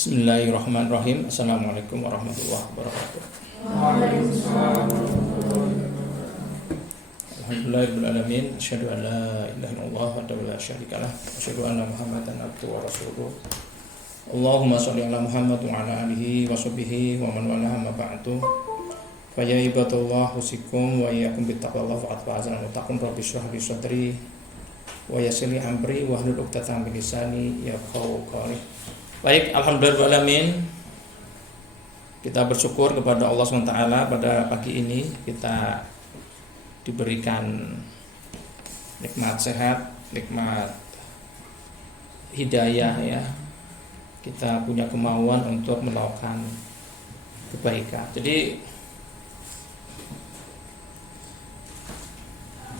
Bismillahirrahmanirrahim. Assalamualaikum warahmatullahi wabarakatuh. Waalaikumsalam. Alhamdulillahirabbil alamin. Asyhadu an la ilaha illallah wahdahu la syarikalah. Asyhadu anna Muhammadan abduhu wa rasuluh. Allahumma shalli ala Muhammad wa ala alihi wa sahbihi wa man walaha ma ba'du. Fa ya ibadallah usikum wa iyyakum bittaqwallah faqad fazal muttaqun. Rabbi shrah li sadri wa yassir li amri wa hlul 'uqdatam min lisani yafqahu qawli. Baik, alhamdulillahirrahmanirrahim. Kita bersyukur kepada Allah SWT pada pagi ini kita diberikan nikmat sehat, nikmat hidayah ya. Kita punya kemauan untuk melakukan kebaikan. Jadi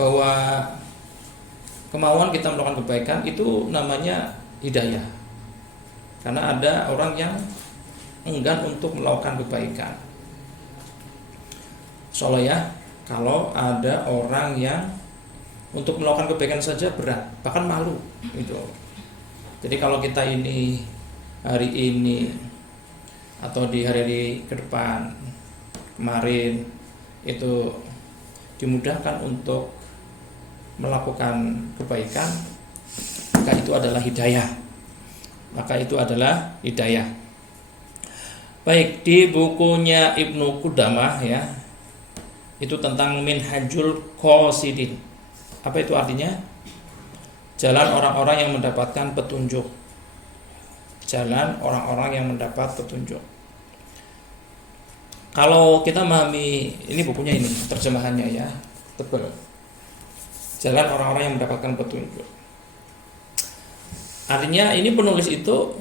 bahwa kemauan kita melakukan kebaikan itu namanya hidayah. Karena ada orang yang enggan untuk melakukan kebaikan. Soalnya ya, kalau ada orang yang untuk melakukan kebaikan saja berat, bahkan malu gitu. Jadi kalau kita ini hari ini atau di hari-hari ke depan kemarin itu dimudahkan untuk melakukan kebaikan, maka itu adalah hidayah. Baik, di bukunya Ibnu Qudamah ya, itu tentang Minhajul Qasidin. Apa itu artinya? Jalan orang-orang yang mendapatkan petunjuk. Jalan orang-orang yang mendapat petunjuk. Kalau kita memahami, ini bukunya ini, terjemahannya ya, tebal. Jalan orang-orang yang mendapatkan petunjuk. Artinya ini penulis itu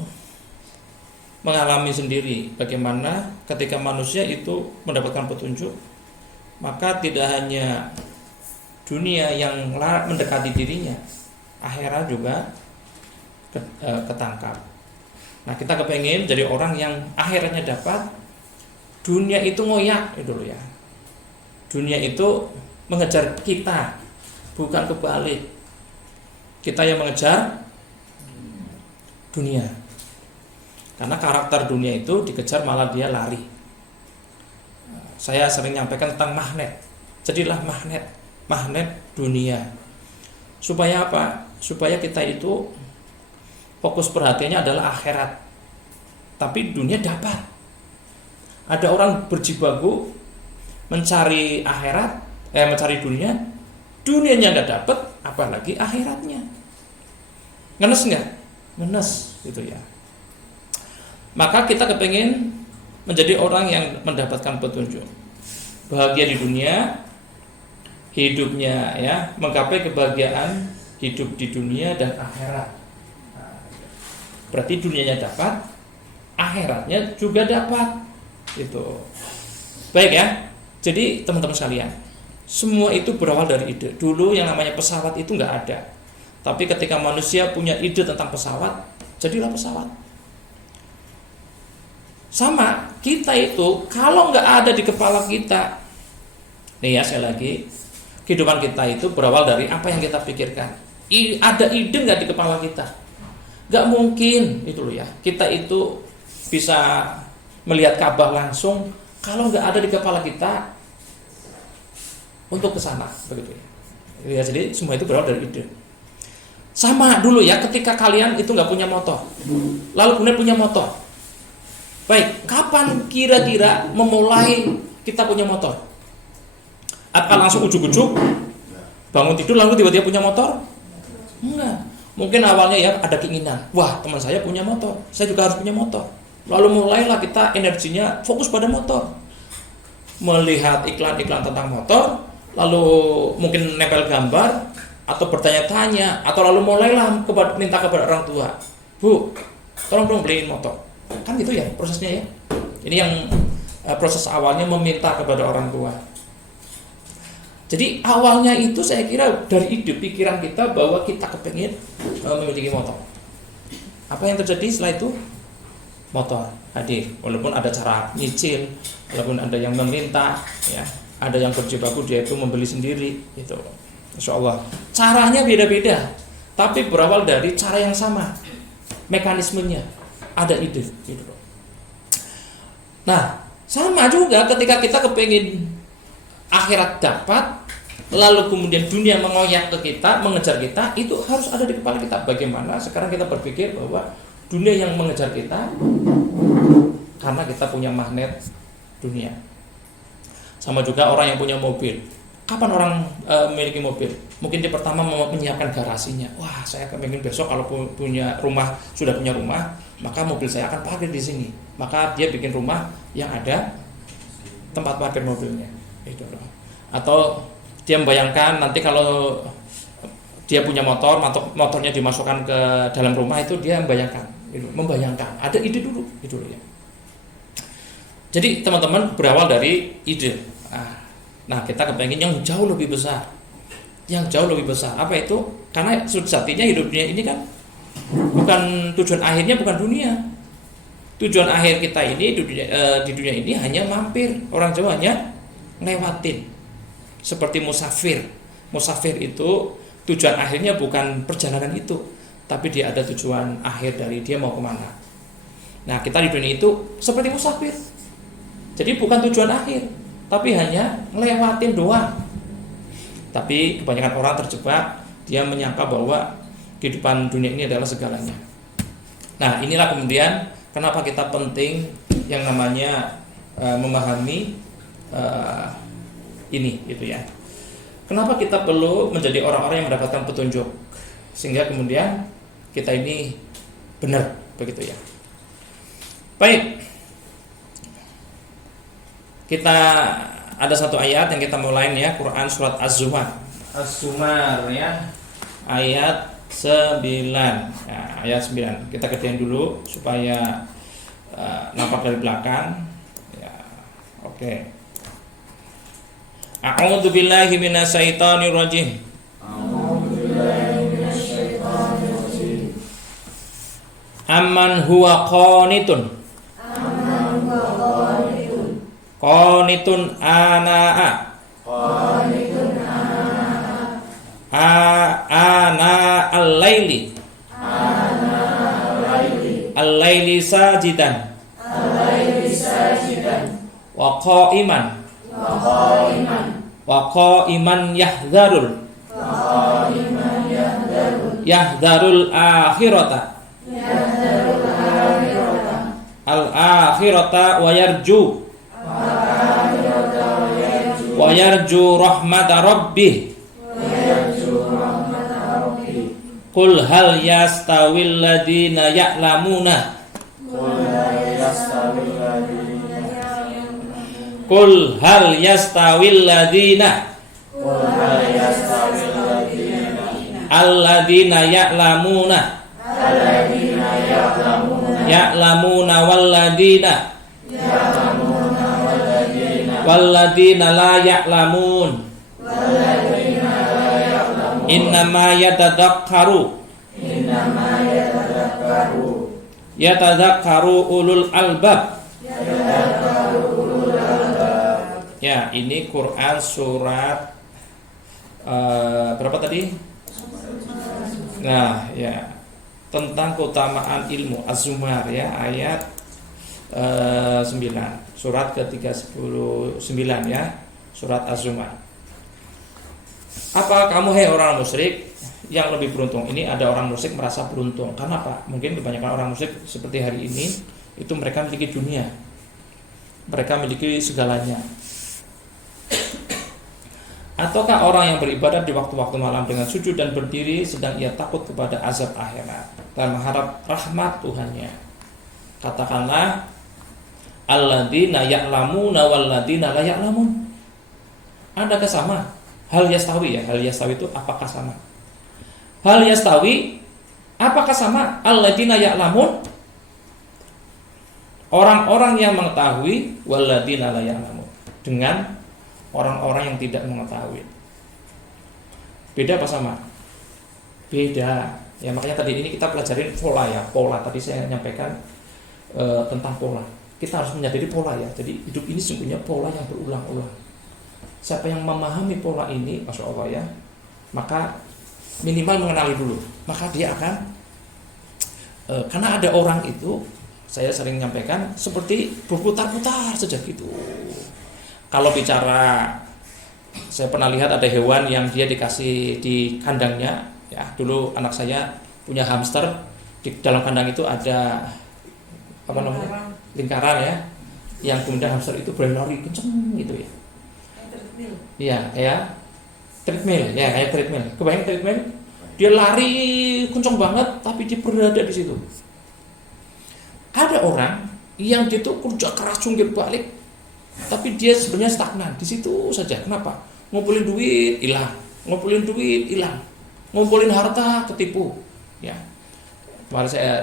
mengalami sendiri bagaimana ketika manusia itu mendapatkan petunjuk, maka tidak hanya dunia yang mendekati dirinya, akhirat juga ketangkap. Nah, kita kepengen jadi orang yang akhiratnya dapat, dunia itu ngoyak itu loh ya. Dunia itu mengejar kita, bukan kebalik. Kita yang mengejar dunia. Karena karakter dunia itu dikejar malah dia lari. Saya sering nyampaikan tentang magnet. Jadilah magnet dunia. Supaya apa? Supaya kita itu fokus perhatiannya adalah akhirat. Tapi dunia dapat. Ada orang berjibaku mencari akhirat, mencari dunia, dunianya nggak dapat, apalagi akhiratnya. Ngenes nggak? Ngenes gitu ya. Maka kita kepengin menjadi orang yang mendapatkan petunjuk, bahagia di dunia, hidupnya ya, menggapai kebahagiaan hidup di dunia dan akhirat. Berarti dunianya dapat, akhiratnya juga dapat. Itu baik ya. Jadi teman-teman sekalian, semua itu berawal dari ide. Dulu yang namanya pesawat itu nggak ada. Tapi ketika manusia punya ide tentang pesawat, jadilah pesawat. Sama, kita itu kalau nggak ada di kepala kita, nih ya sekali lagi, kehidupan kita itu berawal dari apa yang kita pikirkan. Ada ide nggak di kepala kita? Nggak mungkin itu loh ya. Kita itu bisa melihat Ka'bah langsung kalau nggak ada di kepala kita untuk ke sana, begitu ya. Jadi semua itu berawal dari ide. Sama dulu ya, ketika kalian itu nggak punya motor, lalu kemudian punya motor. Baik, kapan kira-kira memulai kita punya motor? Apa langsung ujuk-ujuk bangun tidur lalu tiba-tiba punya motor? Enggak. Mungkin awalnya ya ada keinginan, wah teman saya punya motor, saya juga harus punya motor. Lalu mulailah kita energinya fokus pada motor, melihat iklan-iklan tentang motor, lalu mungkin nempel gambar atau bertanya-tanya, atau lalu mulailah minta kepada orang tua, Bu, tolong dong beliin motor. Kan gitu ya prosesnya ya. Ini yang proses awalnya meminta kepada orang tua. Jadi awalnya itu saya kira dari ide pikiran kita bahwa kita kepengen memiliki motor. Apa yang terjadi setelah itu? Motor hadir. Walaupun ada cara nyicil, walaupun ada yang meminta, ya, ada yang berjibaku dia itu membeli sendiri, gitu. Insya Allah. Caranya beda-beda, tapi berawal dari cara yang sama, mekanismenya. ada ide gitu loh. Nah, sama juga ketika kita kepingin akhirat dapat, lalu kemudian dunia mengoyak ke kita, mengejar kita, itu harus ada di kepala kita. Bagaimana sekarang kita berpikir bahwa dunia yang mengejar kita karena kita punya magnet dunia. Sama juga orang yang punya mobil. Kapan orang memiliki mobil? Mungkin dia pertama menyiapkan garasinya. Wah, saya ingin besok kalau punya rumah, sudah punya rumah, maka mobil saya akan parkir di sini. Maka dia bikin rumah yang ada tempat parkir mobilnya. Itu loh. Atau dia membayangkan nanti kalau dia punya motor, motornya dimasukkan ke dalam rumah, itu dia membayangkan. Ada ide dulu, itu loh ya. Jadi teman-teman berawal dari ide. Nah, kita kepengen yang jauh lebih besar. Yang jauh lebih besar. Apa itu? Karena sejatinya hidup dunia ini kan bukan tujuan akhirnya, bukan dunia. Tujuan akhir kita ini di dunia ini hanya mampir. Orang Jawa hanya ngelewatin. Seperti musafir. Musafir itu tujuan akhirnya bukan perjalanan itu, tapi dia ada tujuan akhir dari dia mau kemana. Nah, kita di dunia itu seperti musafir. Jadi bukan tujuan akhir, tapi hanya ngelewatin doang. Tapi kebanyakan orang terjebak, dia menyangka bahwa kehidupan dunia ini adalah segalanya. Nah, inilah kemudian kenapa kita penting yang namanya memahami ini gitu ya. Kenapa kita perlu menjadi orang-orang yang mendapatkan petunjuk sehingga kemudian kita ini benar begitu ya. Baik. Kita ada satu ayat yang kita mulai ya, Quran surat Az-Zumar. Az-Zumar ya, ayat 9. Ya, ayat 9. Kita kerjain dulu supaya nampak dari belakang. Ya, oke. A'udzu billahi minasyaitonir rajim. Amman huwa qanitun. Qanitun ana'a ana al-laili al-laili sajidan wa qa'iman yahdharul akhirata al-akhirata wa yarju rahmata rabbih. Qul hal yastawil ladina ya'lamuna Qul hal yastawil ladina alladina ya'lamuna walladina la ya'lamun innama yatadakkaru ulul albab. Ya, ini Quran surat berapa tadi? Nah, ya, tentang keutamaan ilmu, Az-Zumar ya, ayat 9, surat ke-39 ya, surat Az-Zumar. Apa kamu hai orang musyrik yang lebih beruntung? Ini ada orang musyrik merasa beruntung. Karena apa? Mungkin kebanyakan orang musyrik seperti hari ini itu mereka memiliki dunia. Mereka memiliki segalanya. Ataukah orang yang beribadah di waktu-waktu malam dengan sujud dan berdiri sedang ia takut kepada azab akhirat dan mengharap rahmat Tuhannya? Katakanlah, alladzina ya'lamuna walladzina la ya'lamun. Adakah sama? Hal yastawi ya, hal yastawi itu apakah sama? Hal yastawi apakah sama? Alladzina ya'lamun, orang-orang yang mengetahui, walladzina la ya'lamun, dengan orang-orang yang tidak mengetahui. Beda apa sama? Beda. Ya, makanya tadi ini kita pelajarin pola ya. Pola tadi saya menyampaikan tentang pola. Kita harus menyadari pola ya. Jadi hidup ini sungguhnya pola yang berulang-ulang. Siapa yang memahami pola ini, Masya Allah ya, maka minimal mengenali dulu. Maka dia akan karena ada orang itu saya sering menyampaikan seperti berputar-putar saja gitu. Kalau bicara, saya pernah lihat ada hewan yang dia dikasih di kandangnya, ya dulu anak saya punya hamster, di dalam kandang itu ada apa namanya, lingkaran ya, yang kemudian hamster itu berlari kenceng gitu ya. Iya, kayak treadmill, ya kayak treadmill. Kebayang treadmill? Dia lari kenceng banget, tapi dia berada di situ. Ada orang yang dia tuh kerja keras jungkir balik, tapi dia sebenarnya stagnan di situ saja. Kenapa? Ngumpulin duit hilang, ngumpulin duit hilang, ngumpulin harta ketipu. Ya, kemarin saya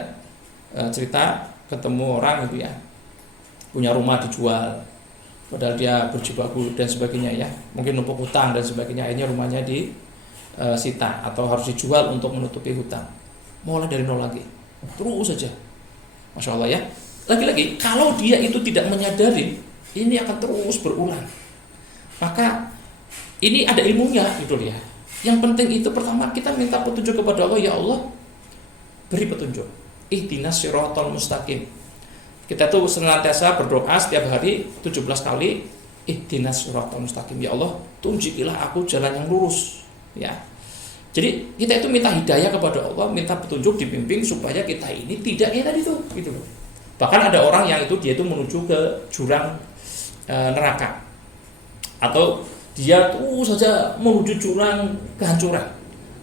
cerita ketemu orang gitu ya, punya rumah dijual, padahal dia berjibaku dan sebagainya ya, mungkin numpuk hutang dan sebagainya. Akhirnya rumahnya disita atau harus dijual untuk menutupi hutang. Mulai dari nol lagi, terus saja. Masya Allah ya. Lagi-lagi kalau dia itu tidak menyadari, ini akan terus berulang. Maka ini ada ilmunya gitu ya. Yang penting itu pertama kita minta petunjuk kepada Allah. Ya Allah, beri petunjuk. Ihdinas siratal mustaqim. Kita tuh senantiasa berdoa setiap hari 17 kali. Ihdinas siratal mustaqim. Ya Allah, tunjukilah aku jalan yang lurus. Ya. Jadi kita itu minta hidayah kepada Allah, minta petunjuk, dibimbing supaya kita ini tidak kayak tadi tuh, gitu loh. Bahkan ada orang yang itu dia itu menuju ke jurang neraka, atau dia tuh saja menuju jurang kehancuran.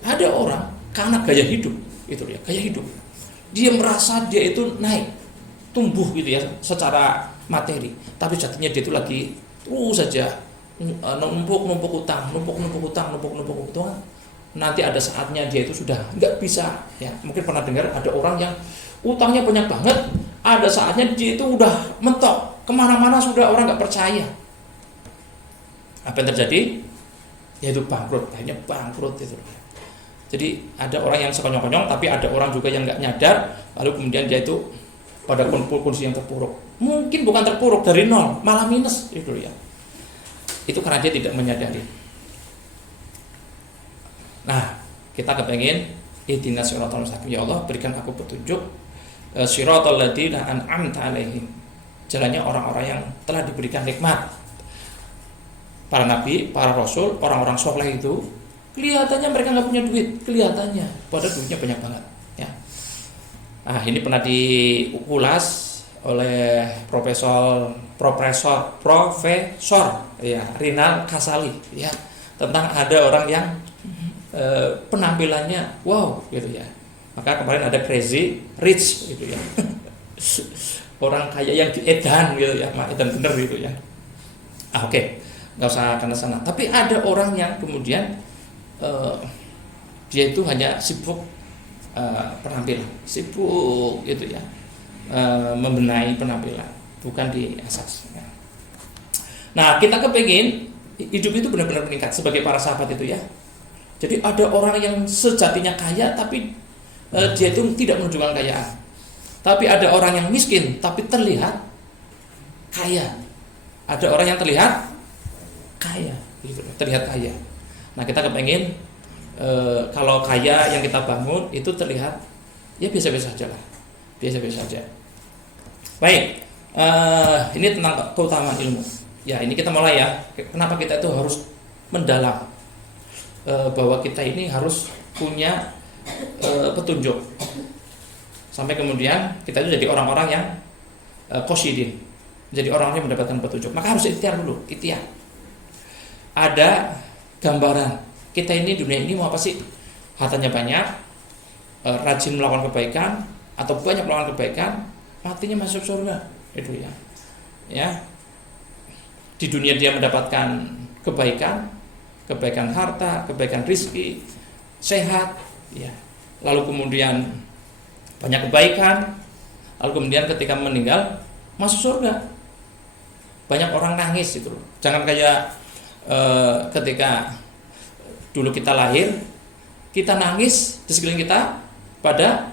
Ada orang karena gaya hidup, itu dia gaya hidup. Dia merasa dia itu naik, tumbuh gitu ya secara materi, tapi jadinya dia itu lagi terus saja numpuk utang. Nanti ada saatnya dia itu sudah nggak bisa ya. Mungkin pernah dengar ada orang yang utangnya banyak banget, ada saatnya dia itu udah mentok kemana-mana, sudah orang nggak percaya. Apa yang terjadi? Yaitu bangkrut, akhirnya bangkrut itu. Jadi ada orang yang sekonyong-konyong, tapi ada orang juga yang nggak nyadar, lalu kemudian dia itu pada kondisi yang terpuruk. Mungkin bukan terpuruk dari nol, malah minus itu ya. Itu karena dia tidak menyadari. Nah, kita kepengen ihdinas siratal mustaqim. Ya Allah, berikan aku petunjuk siratal ladzina an'amta 'alaihim. Jalannya orang-orang yang telah diberikan nikmat. Para nabi, para rasul, orang-orang soleh itu kelihatannya mereka nggak punya duit, kelihatannya, padahal duitnya banyak banget. Ya. Nah, ini pernah diulas oleh Profesor ya, Rinal Kasali ya, tentang ada orang yang penampilannya wow gitu ya. Maka kemarin ada Crazy Rich gitu ya. Orang kaya yang diedan gitu ya, edan bener gitu ya. Oke. Nggak usah karena sana. Tapi ada orang yang kemudian dia itu hanya sibuk penampilan, sibuk gitu ya, membenahi penampilan, bukan di asas. Nah, kita kepengin hidup itu benar-benar meningkat sebagai para sahabat itu ya. Jadi ada orang yang sejatinya kaya tapi dia itu tidak menunjukkan kekayaan. Tapi ada orang yang miskin tapi terlihat kaya. Ada orang yang terlihat kaya, gitu, terlihat kaya. Nah, kita kepengen kalau kaya yang kita bangun itu terlihat ya biasa-biasa saja lah, biasa-biasa saja. Baik, ini tentang keutamaan ilmu. Ya, ini kita mulai ya. Kenapa kita itu harus mendalam? Bahwa kita ini harus punya petunjuk. Sampai kemudian kita itu jadi orang-orang yang qasyidin. Jadi orang-orang yang mendapatkan petunjuk. Maka harus ikhtiar dulu, ikhtiar. Ada gambaran kita ini dunia ini mau apa sih? Hartanya banyak, rajin melakukan kebaikan atau banyak melakukan kebaikan, matinya masuk surga. Itu ya. Ya. Di dunia dia mendapatkan kebaikan harta, kebaikan rizki, sehat, ya. Lalu kemudian banyak kebaikan, lalu kemudian ketika meninggal masuk surga. Banyak orang nangis itu loh. Jangan kayak ketika dulu kita lahir, kita nangis, di sekeliling kita pada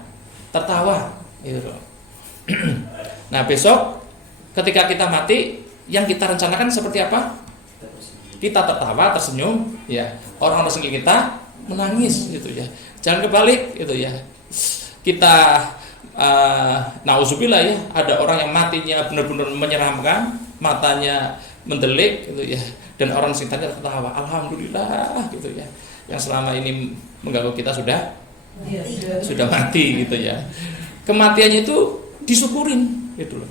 tertawa, gitu loh. Nah, besok ketika kita mati, yang kita rencanakan seperti apa? Kita tertawa, tersenyum, ya. Orang-orang sekeliling kita menangis, gitu ya. Jangan kebalik, gitu ya. Kita nauzubillah ya, ada orang yang matinya benar-benar menyeramkan, matanya mendelik gitu ya, dan orang sekitarnya tertawa, alhamdulillah gitu ya, yang selama ini mengganggu kita sudah mati gitu ya. Kematiannya itu disyukurin gitu loh.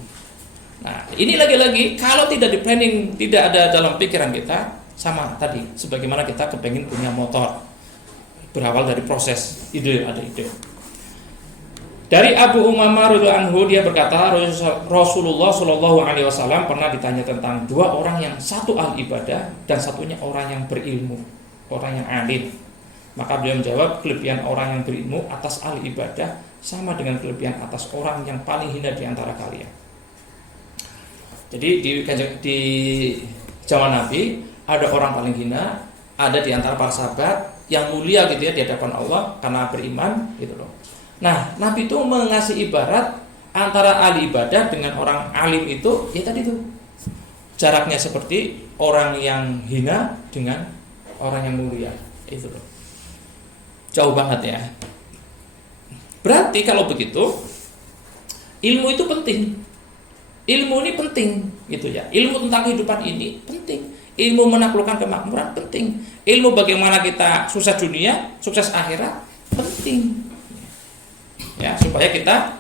Nah, ini lagi-lagi kalau tidak di planning, tidak ada dalam pikiran kita, sama tadi sebagaimana kita kepengen punya motor, berawal dari proses ide, ada ide. Dari Abu Umamah radhiyallahu anhu, dia berkata Rasulullah Shallallahu alaihi wasallam pernah ditanya tentang dua orang yang satu ahli ibadah dan satunya orang yang berilmu, orang yang alim. Maka beliau menjawab, kelebihan orang yang berilmu atas ahli ibadah sama dengan kelebihan atas orang yang paling hina di antara kalian. Jadi di zaman Nabi ada orang paling hina, ada di antara para sahabat yang mulia gitu ya di hadapan Allah karena beriman gitu loh. Nah, Nabi itu mengasih ibarat antara ahli ibadah dengan orang alim itu ya tadi tuh. Jaraknya seperti orang yang hina dengan orang yang mulia. Itu loh. Jauh banget ya. Berarti kalau begitu ilmu itu penting. Ilmu ini penting gitu ya. Ilmu tentang kehidupan ini penting. Ilmu menaklukkan kemakmuran penting. Ilmu bagaimana kita sukses dunia, sukses akhirat penting. Ya, supaya kita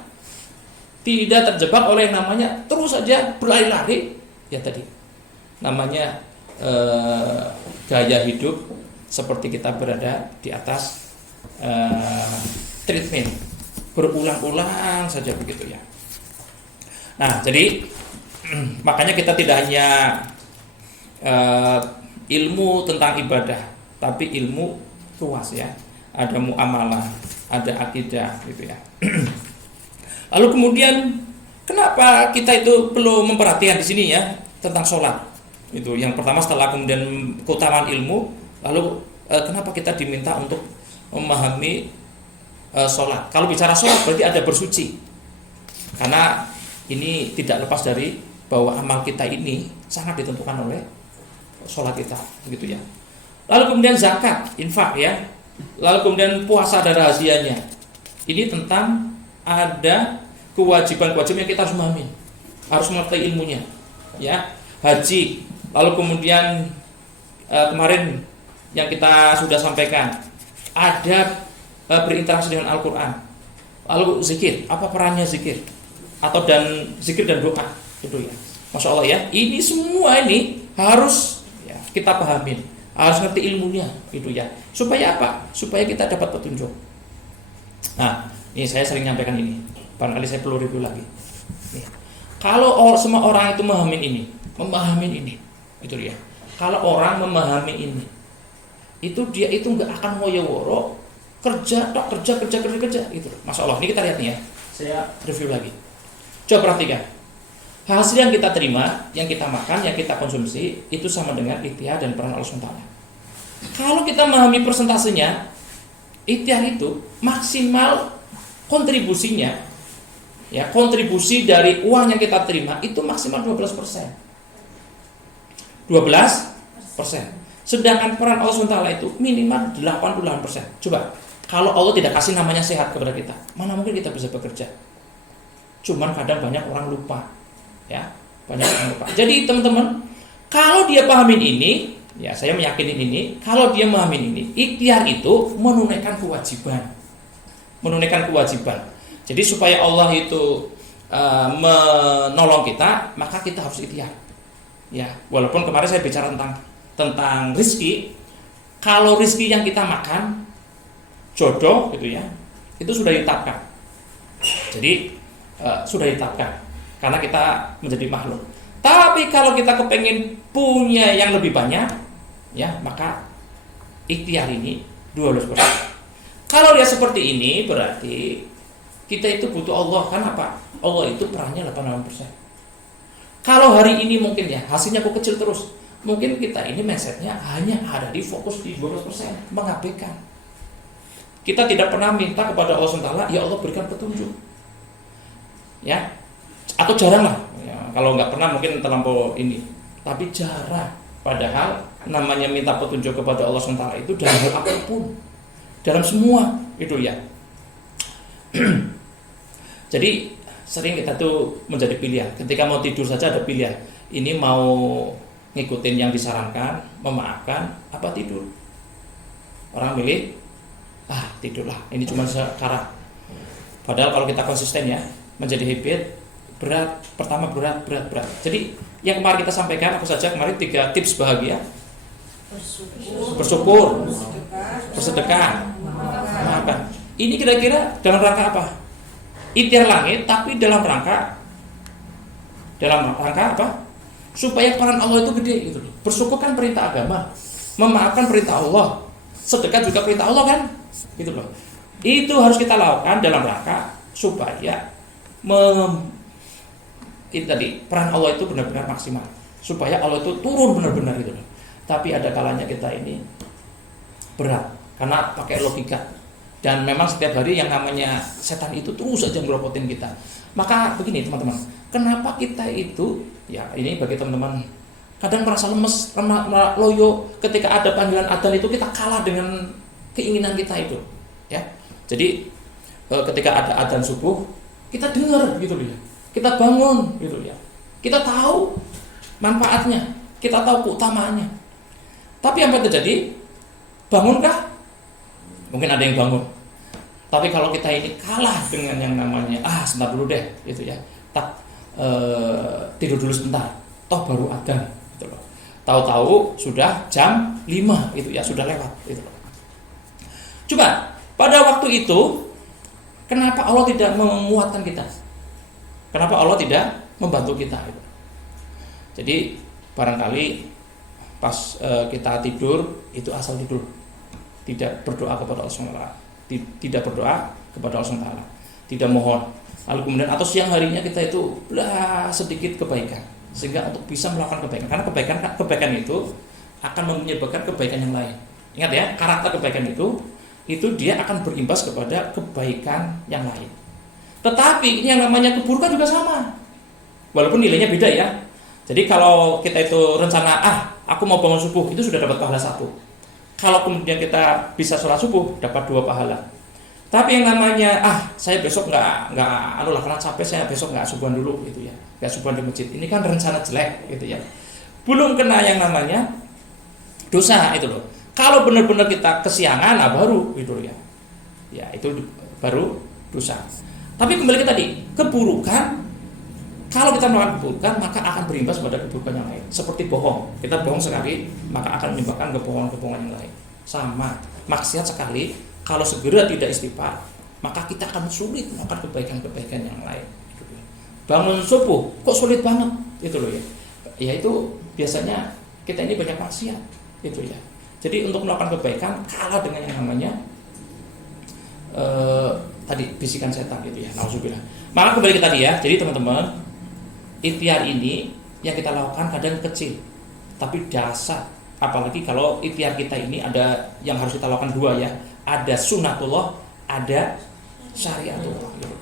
tidak terjebak oleh namanya terus saja berlari-lari ya tadi. Namanya gaya hidup seperti kita berada di atas treadmill, berulang-ulang saja begitu ya. Nah, jadi makanya kita tidak hanya ilmu tentang ibadah, tapi ilmu luas ya. Ada muamalah, ada akidah gitu ya. Lalu kemudian kenapa kita itu perlu memperhatikan di sini ya tentang sholat? Itu yang pertama, setelah kemudian keutamaan ilmu, lalu kenapa kita diminta untuk memahami sholat? Kalau bicara sholat berarti ada bersuci, karena ini tidak lepas dari bahwa amal kita ini sangat ditentukan oleh sholat kita, begitu ya. Lalu kemudian zakat, infak ya. Lalu kemudian puasa ada rahasianya. Ini tentang ada kewajiban-kewajiban yang kita harus memahami, harus mengerti ilmunya ya. Haji, lalu kemudian kemarin yang kita sudah sampaikan ada berinteraksi dengan Al-Quran. Lalu zikir, apa perannya zikir atau dan zikir dan doa itu ya. Masya Allah ya, ini semua ini harus ya, kita pahamin, harus ngerti ilmunya itu ya. Supaya apa? Supaya kita dapat petunjuk. Nah, ini saya sering nyampaikan ini. Barangkali saya perlu review lagi. Nih. Kalau semua orang itu memahami ini, itu ya. Kalau orang memahami ini, itu dia itu nggak akan ngoyo-woro kerja gitu. Masya Allah. Ini kita lihat nih ya. Saya review lagi. Coba perhatikan. Hasil yang kita terima, yang kita makan, yang kita konsumsi itu sama dengan ikhtiar dan peran Allah SWT. Kalau kita memahami persentasenya, ikhtiar itu maksimal kontribusinya, ya kontribusi dari uang yang kita terima itu maksimal 12%. 12%. Sedangkan peran Allah SWT itu minimal 88%. Coba, kalau Allah tidak kasih namanya sehat kepada kita, mana mungkin kita bisa bekerja? Cuman kadang banyak orang lupa, ya banyak orang lupa. Jadi teman-teman, kalau dia pahamin ini, ya saya meyakini ini, kalau dia memahamin ini, ikhtiar itu menunaikan kewajiban. Jadi supaya Allah itu menolong kita, maka kita harus ikhtiar. Ya, walaupun kemarin saya bicara tentang rizki, kalau rizki yang kita makan, jodoh gitu ya, itu sudah ditetapkan. Jadi sudah ditetapkan, karena kita menjadi makhluk. Tapi kalau kita kepengen punya yang lebih banyak, ya maka ikhtiar ini 12%. Kalau dia seperti ini berarti kita itu butuh Allah. Kenapa? Allah itu perannya 88%. Kalau hari ini mungkin ya hasilnya kok kecil terus, mungkin kita ini mindsetnya hanya ada di fokus di 12%, mengabaikan. Kita tidak pernah minta kepada Allah SWT, ya Allah berikan petunjuk, ya, atau jarang lah. Ya, kalau nggak pernah mungkin terlampau ini, tapi jarang. Padahal namanya minta petunjuk kepada Allah SWT itu dalam hal apapun, dalam semua itu ya. Jadi sering kita tuh menjadi pilihan. Ketika mau tidur saja ada pilihan. Ini mau ngikutin yang disarankan, memaafkan, apa tidur. Orang milih, tidurlah. Ini cuma sekarang. Padahal kalau kita konsisten ya, menjadi habit, berat. Pertama berat. Jadi yang kemarin kita sampaikan, apa saja kemarin 3 tips bahagia. Bersyukur, bersedekah, memaafkan. Ini kira-kira dalam rangka apa? Ikhtiar langit, tapi dalam rangka apa? Supaya peran Allah itu gede gitu loh. Bersyukur kan perintah agama, memaafkan perintah Allah, sedekah juga perintah Allah kan, gitu loh. Itu harus kita lakukan dalam rangka supaya peran Allah itu benar-benar maksimal, supaya Allah itu turun benar-benar gitu loh. Tapi ada kalanya kita ini berat karena pakai logika. Dan memang setiap hari yang namanya setan itu terus saja meropotin kita. Maka begini teman-teman, kenapa kita itu, ya ini bagi teman-teman, kadang merasa lemes, loyo ketika ada panggilan adzan itu kita kalah dengan keinginan kita itu, ya. Jadi ketika ada adzan subuh, kita dengar gitu ya, kita bangun gitu ya, kita tahu manfaatnya, kita tahu keutamaannya. Tapi apa yang terjadi? Bangunkah? Mungkin ada yang bangun. Tapi kalau kita ini kalah dengan yang namanya sebentar dulu deh gitu ya. Tidur dulu sebentar. Toh baru adzan gitu loh. Tahu-tahu sudah jam 5 gitu ya, sudah lewat gitu loh. Coba pada waktu itu kenapa Allah tidak menguatkan kita? Kenapa Allah tidak membantu kita gitu? Jadi barangkali pas kita tidur itu asal tidur. Tidak berdoa kepada Allah SWT, tidak berdoa kepada Allah SWT, tidak mohon. Lalu kemudian atau siang harinya kita itu sedikit kebaikan, sehingga untuk bisa melakukan kebaikan. Karena kebaikan itu akan menyebabkan kebaikan yang lain. Ingat ya, karakter kebaikan itu dia akan berimbas kepada kebaikan yang lain. Tetapi yang namanya keburukan juga sama, walaupun nilainya beda ya. Jadi kalau kita itu rencana aku mau bangun subuh, itu sudah dapat pahala 1. Kalau kemudian kita bisa sholat subuh, dapat 2 pahala. Tapi yang namanya saya besok nggak karena capek, saya besok nggak subuhan dulu gitu ya, nggak subuhan di masjid. Ini kan rencana jelek gitu ya. Belum kena yang namanya dosa itu loh. Kalau benar-benar kita kesiangan, baru gitu ya. Ya itu baru dosa. Tapi kembali ke tadi, keburukan. Kalau kita melakukan keburukan, maka akan berimbas pada keburukan yang lain. Seperti bohong, kita bohong sekali, maka akan menyebabkan kebohongan-kebohongan yang lain. Sama, maksiat sekali, kalau segera tidak istighfar, maka kita akan sulit melakukan kebaikan-kebaikan yang lain. Bangun subuh, kok sulit banget, itu loh ya. Ya itu biasanya kita ini banyak maksiat, itu ya. Jadi untuk melakukan kebaikan kalah dengan yang namanya tadi bisikan setan gitu ya. Nauzubillah. Maka kembali ke tadi ya. Jadi teman-teman, ikhtiar ini yang kita lakukan kadang kecil tapi dasar, apalagi kalau ikhtiar kita ini ada yang harus kita lakukan 2 ya, ada sunatullah, ada syariatullah gitu.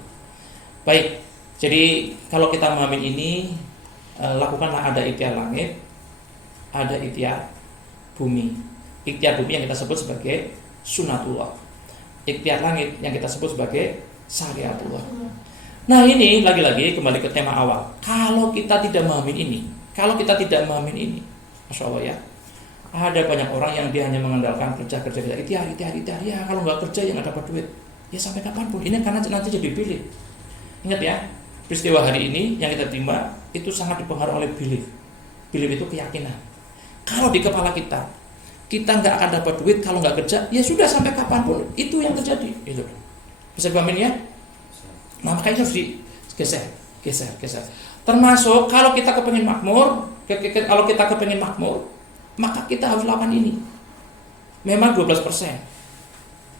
Baik, jadi kalau kita memahami ini, lakukanlah ada ikhtiar langit, ada ikhtiar bumi. Ikhtiar bumi yang kita sebut sebagai sunatullah, ikhtiar langit yang kita sebut sebagai syariatullah. Nah ini lagi-lagi kembali ke tema awal. Kalau kita tidak memahami ini, Masya Allah ya, ada banyak orang yang dia hanya mengandalkan kerja, ikhtiar ya, kalau nggak kerja ya nggak dapat duit. Ya sampai kapanpun, ini karena nanti jadi belief. Ingat ya, peristiwa hari ini yang kita terima itu sangat dipengaruhi oleh belief. Belief itu keyakinan. Kalau di kepala kita nggak akan dapat duit kalau nggak kerja, ya sudah sampai kapanpun itu yang terjadi. Itu bisa dipahamin ya. Nah makanya harus digeser. Termasuk kalau kita kepengen makmur, maka kita harus lakukan ini. Memang 12%,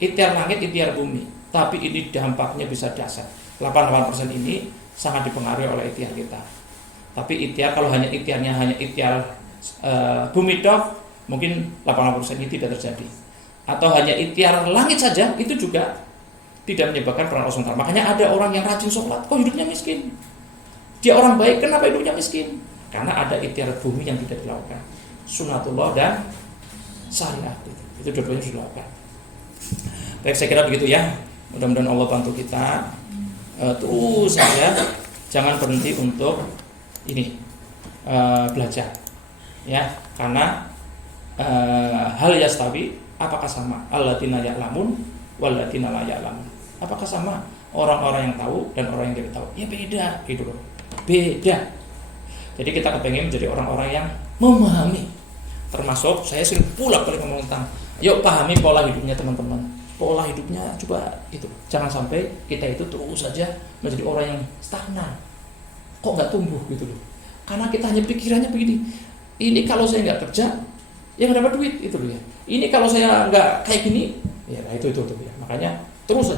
ikhtiar langit, ikhtiar bumi, tapi ini dampaknya bisa dahsyat. 88% ini sangat dipengaruhi oleh ikhtiar kita. Tapi ikhtiar, kalau hanya ikhtiar bumi dok, mungkin 80% ini tidak terjadi. Atau hanya ikhtiar langit saja, itu juga tidak menyebabkan peran Allah SWT. Makanya ada orang yang rajin sholat, kok hidupnya miskin? Dia orang baik, kenapa hidupnya miskin? Karena ada ikhtiar bumi yang tidak dilakukan. Sunatullah dan syariat itu dua-duanya sudah dilakukan. Baik, saya kira begitu ya. Mudah-mudahan Allah bantu kita terus saja, jangan berhenti untuk ini belajar, ya, karena hal yastawi, apakah sama alladzina ya'lamun walladzina la ya'lamun, apakah sama orang-orang yang tahu dan orang yang tidak tahu? Ya beda, gitu loh, beda. Jadi kita kepengen menjadi orang-orang yang memahami. Termasuk saya sering balik ngomong tentang, yuk pahami pola hidupnya teman-teman. Pola hidupnya coba itu, jangan sampai kita itu terus saja menjadi orang yang stagnan, kok nggak tumbuh gitu loh. Karena kita hanya pikirannya begini, ini kalau saya nggak kerja, ya nggak dapat duit itu loh ya. Ini kalau saya nggak kayak gini, ya itu ya. Makanya terus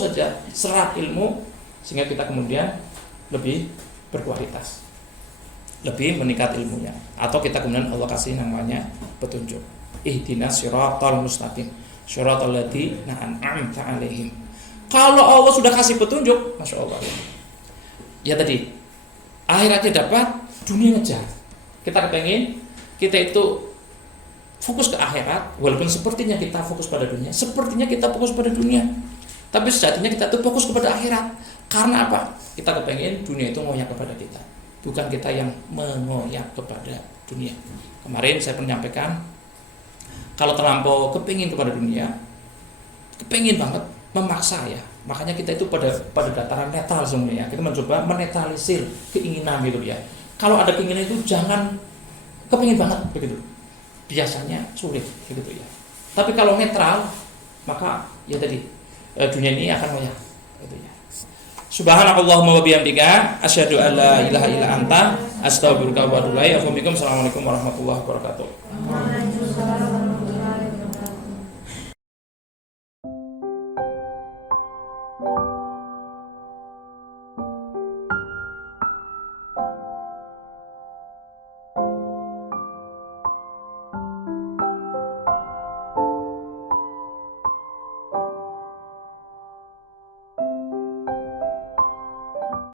saja serap ilmu sehingga kita kemudian lebih berkualitas, lebih meningkat ilmunya, atau kita kemudian Allah kasih namanya petunjuk. Ihdinas siratal mustaqim, siratal ladzina an'amta 'alaihim. Kalau Allah sudah kasih petunjuk, masya Allah. Ya tadi, akhiratnya dapat, dunia ngejar. Kita kepengen kita itu fokus ke akhirat, walaupun sepertinya kita fokus pada dunia, tapi sejatinya kita tuh fokus kepada akhirat. Karena apa? Kita kepengen dunia itu ngoyak kepada kita, bukan kita yang mengoyak kepada dunia. Kemarin saya pernah menyampaikan, kalau terlampau kepingin kepada dunia, kepingin banget, memaksa ya, makanya kita itu pada dataran netral semuanya. Kita mencoba menetralisir keinginan gitu ya. Kalau ada keinginan itu jangan kepingin banget begitu, biasanya sulit begitu ya. Tapi kalau netral, maka ya tadi dunia ini akan ngoyak gitu ya. Subhanakallahumma wa bihamdika asyhadu an la ilaha illa anta astaghfiruka wa atubu ilaik. Assalamualaikum warahmatullahi wabarakatuh.